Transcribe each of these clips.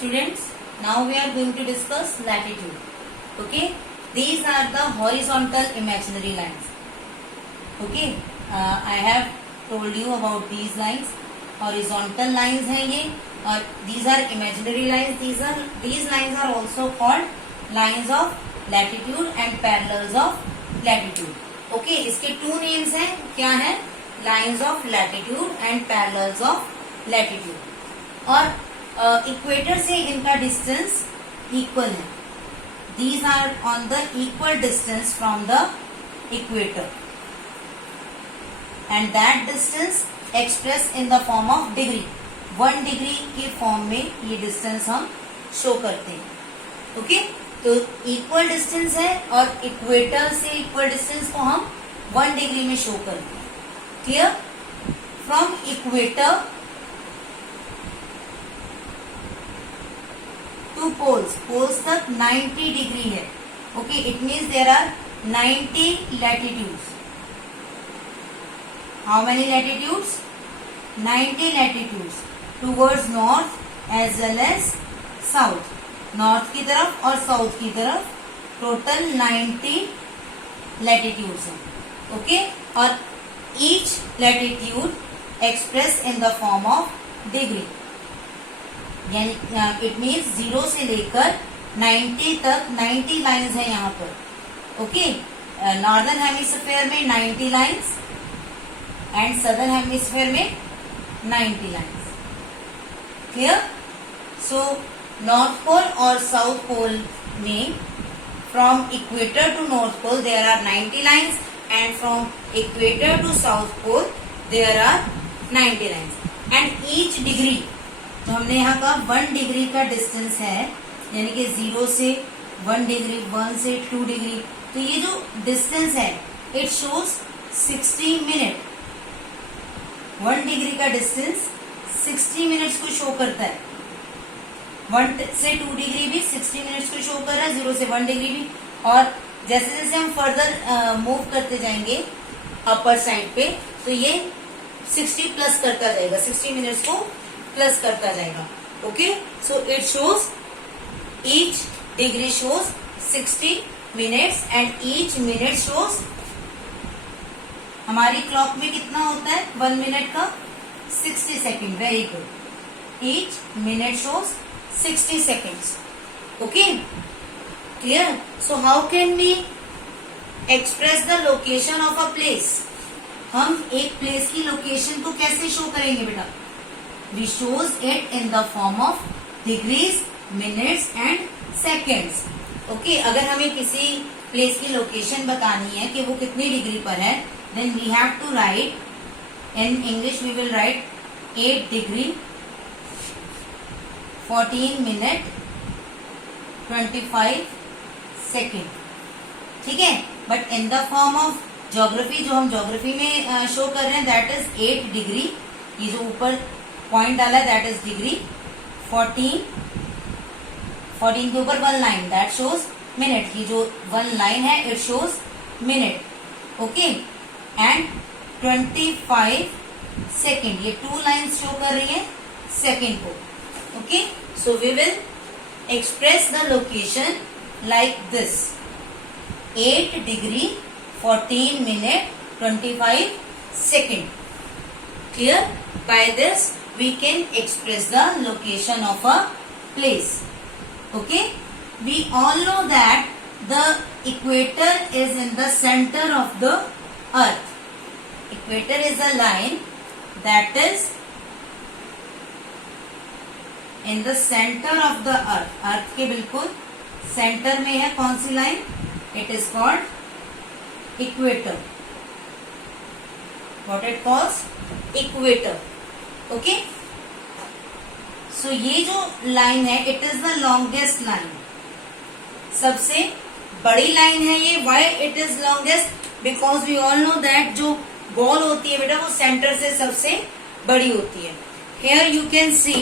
students, now we are going to discuss latitude. Okay, these are the horizontal imaginary lines. Okay, I have told you about these lines. Horizontal lines हैं ये, और these are imaginary lines. These lines are also called lines of latitude and parallels of latitude. Okay, इसके two names हैं, क्या है? Lines of latitude and parallels of latitude. और equator से इनका डिस्टेंस इक्वल है. These are on the equal distance from the equator and that distance express in the form of degree. 1 degree के form में ये डिस्टेंस हम show करते हैं. ओके, तो इक्वल डिस्टेंस है और इक्वेटर से इक्वल डिस्टेंस को हम 1 डिग्री में शो करते हैं. Clear? From equator to poles तक 90 डिग्री है. Okay, it means there are 90 latitudes. How many latitudes? 90 latitudes towards north as well as south. North की तरफ और साउथ की तरफ टोटल 90 लैटिट्यूड्स हैं. ओके, और each latitude express in the form of degree. यानी इट मीन्स 0 से लेकर 90 तक 90 लाइंस है यहाँ पर. ओके, नॉर्दर्न हेमिस्फीयर में 90 लाइंस एंड सदर्न हेमिस्फीयर में 90 lines. Clear? So north pole और साउथ पोल में from equator to north pole there are 90 lines and from equator to south pole there are 90 lines. And each degree, तो हमने यहाँ का 1 degree का distance है, यानी कि 0 से 1 डिग्री, 1 से 2 डिग्री. तो ये जो डिस्टेंस है इट शोज 60 मिनट. 1 डिग्री का डिस्टेंस 60 मिनट्स को शो करता है. 1 से 2 डिग्री भी 60 मिनट्स को शो कर रहा है, 0 से 1 डिग्री भी. और जैसे जैसे हम फर्दर मूव करते जाएंगे अपर साइड पे, तो ये 60 प्लस करता जाएगा, 60 मिनट्स को प्लस करता जाएगा. Okay, so it shows each degree shows 60 minutes and each minute shows, हमारी क्लॉक में कितना होता है 1 मिनट का? 60 second. Very good. Each minute shows 60 seconds. Okay, clear? So how can we express the location of a place? हम एक place की location को कैसे शो करेंगे बेटा? We shows it in the form of degrees, minutes and seconds. Okay, अगर हमें किसी प्लेस की लोकेशन बतानी है कि वो कितनी डिग्री पर है, then we have to write in English. We will write 8 degree 14 minute 25 second. ठीक है, but in the form of geography, जो हम geography में शो कर रहे हैं, that is 8 डिग्री. ये जो ऊपर पॉइंट डाला है दैट इज डिग्री. 14 के ऊपर 1 लाइन दैट शोज मिनट. की जो 1 लाइन है it shows minute. Okay, and 25 second, ये 2 लाइन शो कर रही है सेकेंड को. Okay, so we will express the location like this: 8 degree 14 minute 25 second. Clear? By this we can express the location of a place. Okay, we all know that the equator is in the center of the earth. Equator is a line that is in the center of the earth. earth के बिल्कुल center में है कौन सी line? it is called equator. what it calls? equator. Okay, so ये जो line है it is the longest line. सबसे बड़ी लाइन है ये. Why it is longest? Because we all know that जो बॉल होती है बेटा वो सेंटर से सबसे बड़ी होती है. Here you can see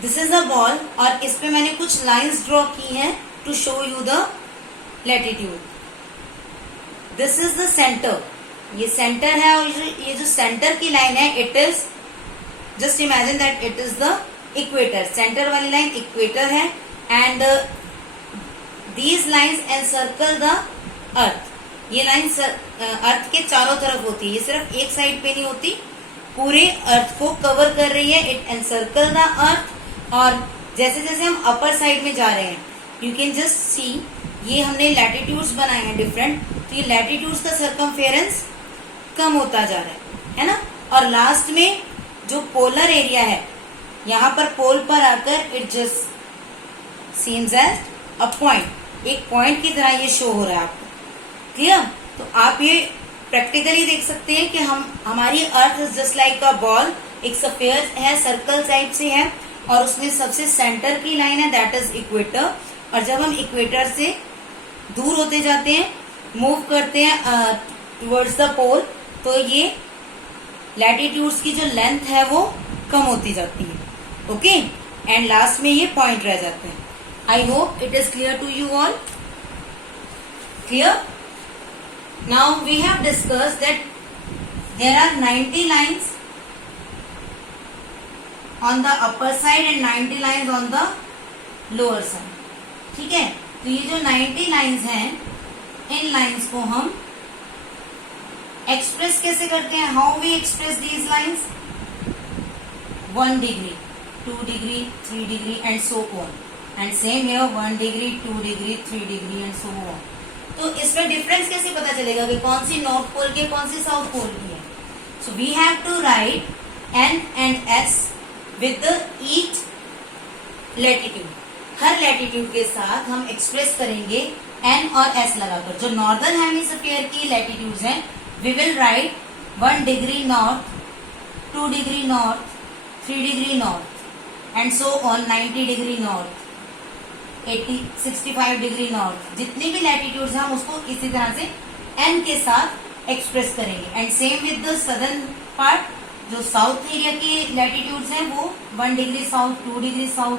this is the ball, और इस पे मैंने कुछ लाइंस ड्रॉ की हैं to show you the latitude. This is the centre. ये सेंटर है और ये जो सेंटर की लाइन है it is, just imagine that it is the equator, centre वाली लाइन इक्वेटर है and these lines encircle the earth. ये लाइन अर्थ के चारों तरफ होती है, ये सिर्फ एक साइड पे नहीं होती, पूरे अर्थ को कवर कर रही है। इट एनसर्कल द अर्थ। और जैसे जैसे हम अपर साइड में जा रहे हैं, यू कैन जस्ट सी, ये हमने लैटिट्यूड्स बनाए हैं डिफरेंट, तो ये लैटिट्यूड्स का सर्कमफेरेंस कम होता जा रहा है ना। और लास्ट में जो पोलर एरिया है, यहाँ पर पोल पर आकर it just seems as a point, एक पॉइंट की तरह ये शो हो रहा है आपको। क्लियर? तो आप ये प्रैक्टिकली देख सकते हैं कि हमारी earth is just like a ball, एक स्फीयर है, सर्कल टाइप से है, और उसमें सबसे सेंटर की लाइन है दैट इज इक्वेटर। और जब हम इक्वेटर से दूर होते जाते हैं, मूव करते हैं टुवर्ड्स द पोल, तो ये लैटिट्यूड्स की जो लेंथ है वो कम होती जाती है। ओके, एंड लास्ट में ये पॉइंट रह जाते हैं। I hope it is clear to you all. Clear? Now we have discussed that there are 90 lines on the upper side and 90 lines on the lower side. ठीक है, तो ये जो 90 लाइन्स हैं, इन लाइन्स को हम एक्सप्रेस कैसे करते हैं? How we express these lines? 1 degree, 2 degree, 3 degree and so on, and same here 1 degree, 2 degree, 3 degree and so on. तो इसमें डिफरेंस कैसे पता चलेगा कि कौन सी नॉर्थ पोल की है, कौन सी साउथ पोल की है? So we have to write N and S with each latitude. हर लैटिट्यूड के साथ हम एक्सप्रेस करेंगे N और S लगाकर। जो नॉर्दर्न हेमिस्फीयर की लैटिट्यूड्स हैं, we will write 1 degree north, 2 degree north, 3 degree north and so on, 90 degree north, 65 degree north. जितनी भी लैटिट्यूड्स हैं हम उसको इसी तरह से N के साथ एक्सप्रेस करेंगे। And same with the southern part, जो साउथ एरिया की लैटिट्यूड्स हैं वो 1 degree south, 2 degree south,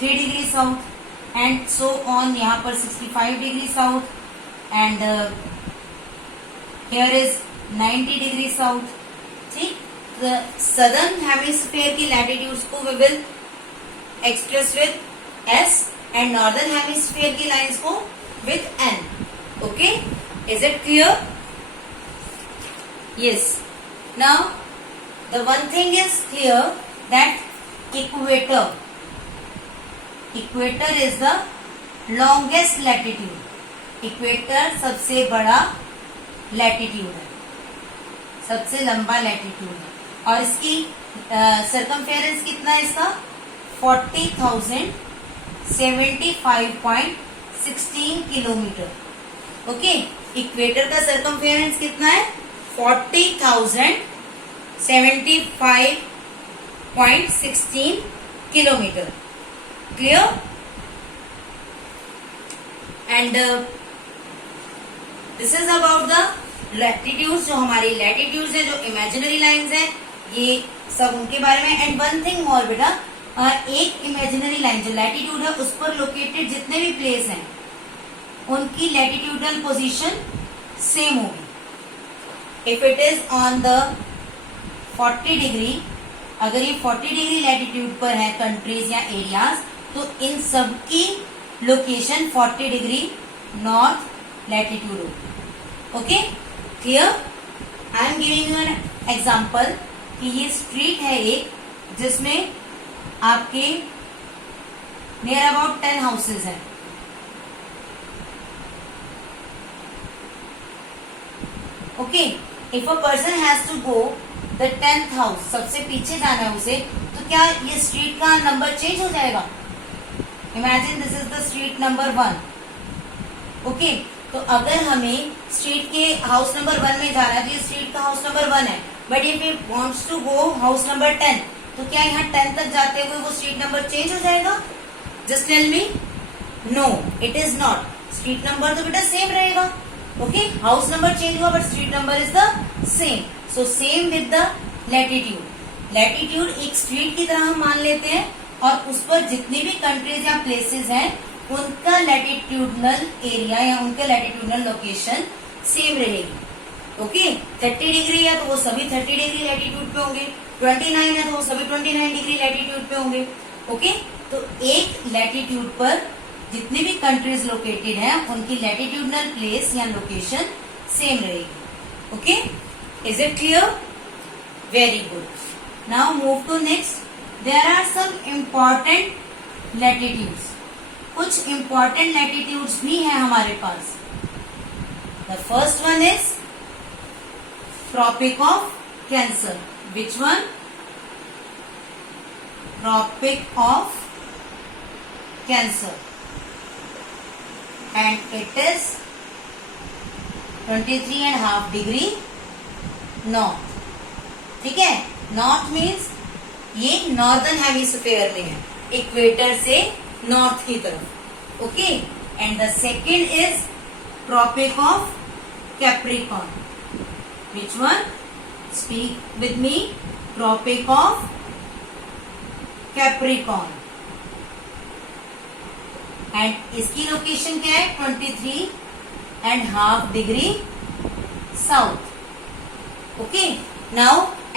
3 degree south and so on. यहाँ पर 65 degree south and here is 90 degree south. ठीक, सदर्न हेमिस्फीयर की लैटिट्यूड्स को we will express with S and northern hemisphere की लाइंस को with N. Okay, is it clear? Yes. Now the one thing is clear that equator is the longest latitude. Equator सबसे बड़ा latitude है, सबसे लंबा latitude है, और इसकी सर्कमफेरेंस कितना है इसका? 40,075.16 किलोमीटर। ओके, इक्वेटर का सर्कमफेरेंस कितना है? 40,075.16 kilometre. Clear? And this is about the latitudes. जो हमारी लैटिट्यूड्स है, जो इमेजिनरी लाइंस है, ये सब उनके बारे में। एंड वन थिंग और बेटा, एक इमेजिनरी लाइन जो लैटिट्यूड है उस पर लोकेटेड जितने भी प्लेस हैं उनकी लैटिट्यूडल पोजीशन सेम होगी। If it is on the 40 degree, अगर ये 40 डिग्री लैटिट्यूड पर है कंट्रीज या एरियाज, तो इन सब की लोकेशन 40 डिग्री नॉर्थ लैटिट्यूड होगी। Okay, clear? I am giving you an example कि ये स्ट्रीट है एक, जिसमें आपके नियर अबाउट 10 हाउसेज हैं। Okay, if a person has to go the 10th house, सबसे पीछे जाना है उसे, तो क्या ये स्ट्रीट का नंबर चेंज हो जाएगा? Imagine this is the street number 1. Okay, तो अगर हमें स्ट्रीट के हाउस नंबर 1 में जाना है, तो ये स्ट्रीट का हाउस नंबर 1 है, but if he wants to go house number 10, तो क्या यहाँ 10 तक जाते हुए वो स्ट्रीट नंबर चेंज हो जाएगा? Just tell me. No, it is not. Street number तो बेटा सेम रहेगा. ओके, हाउस नंबर चेंज हुआ but street number is the same. So same with the latitude. Latitude एक स्ट्रीट की तरह हम मान लेते हैं, और उस पर जितनी भी कंट्रीज या प्लेसेस हैं उनका लैटिट्यूडनल एरिया या उनके लैटिट्यूडनल लोकेशन सेम रहेगी. ओके, 30 डिग्री है तो वो सभी 30 डिग्री लैटिट्यूड पे होंगे. 29 है तो वो सभी 29 डिग्री लैटिट्यूड पे होंगे। ओके, तो एक लैटिट्यूड पर जितने भी कंट्रीज लोकेटेड हैं उनकी लैटिट्यूडनल प्लेस या लोकेशन सेम रहेगी। Okay, is it clear? Very good. Now move to next. There are some important latitudes. कुछ इम्पॉर्टेंट लैटिट्यूड्स भी हैं हमारे पास। The first one is tropic of cancer. Which one? Tropic of cancer, and it is 23.5 degree north. ठीक है, north means ये northern hemisphere में है, इक्वेटर से नॉर्थ की तरफ। Okay, and the second is tropic of Capricorn. Which one? Speak with me. Tropic of Capricorn, and इसकी location क्या है? 23.5 degree south. Okay, now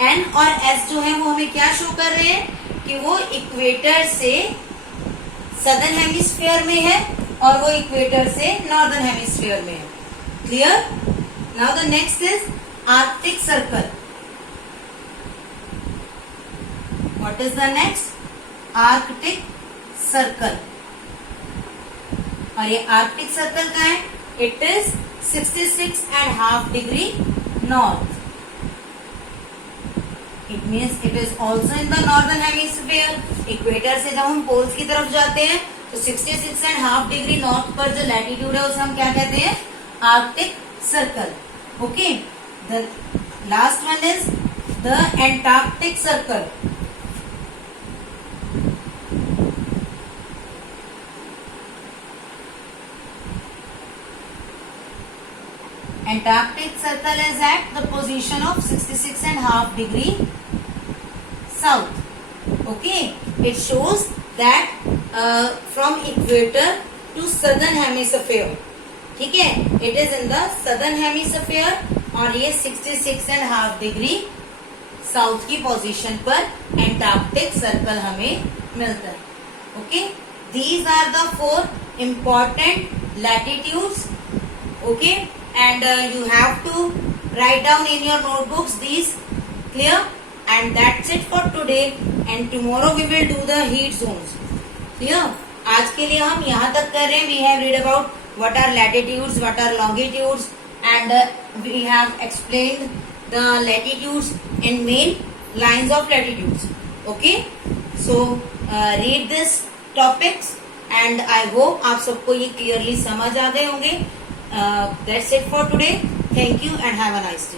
N और एस जो है वो हमें क्या शो कर रहे हैं कि वो इक्वेटर से सदर्न हेमिस्फीयर में है और वो इक्वेटर से नॉर्दर्न हेमिस्फीयर में है। Clear? Now the next is Arctic circle. What is the next? Arctic circle. और ये आर्कटिक सर्कल का है, it is 66.5 degree north. It means it is also in the northern hemisphere. Equator से जब हम poles की तरफ जाते हैं तो 66.5 डिग्री नॉर्थ पर जो लैटिट्यूड है उसे हम क्या कहते हैं? Arctic circle. Okay, the last one is the Antarctic circle. Antarctic circle is at the position of 66.5 degree south. Okay, it shows that from equator to southern hemisphere. ठीक है, it is in the southern hemisphere और ये 66.5 degree south की position पर Antarctic circle हमें मिलता है। Okay, these are the 4 important latitudes. Okay, and you have to write down in your notebooks these. Clear? And that's it for today, and tomorrow we will do the heat zones. Clear? आज के लिए हम यहाँ तक कर रहे हैं। We have read about what are latitudes, what are longitudes, and we have explained the latitudes in main lines of latitudes. Okay, so read this topics and I hope आप सबको ये clearly समझ आ गए होंगे। That's it for today. Thank you and have a nice day.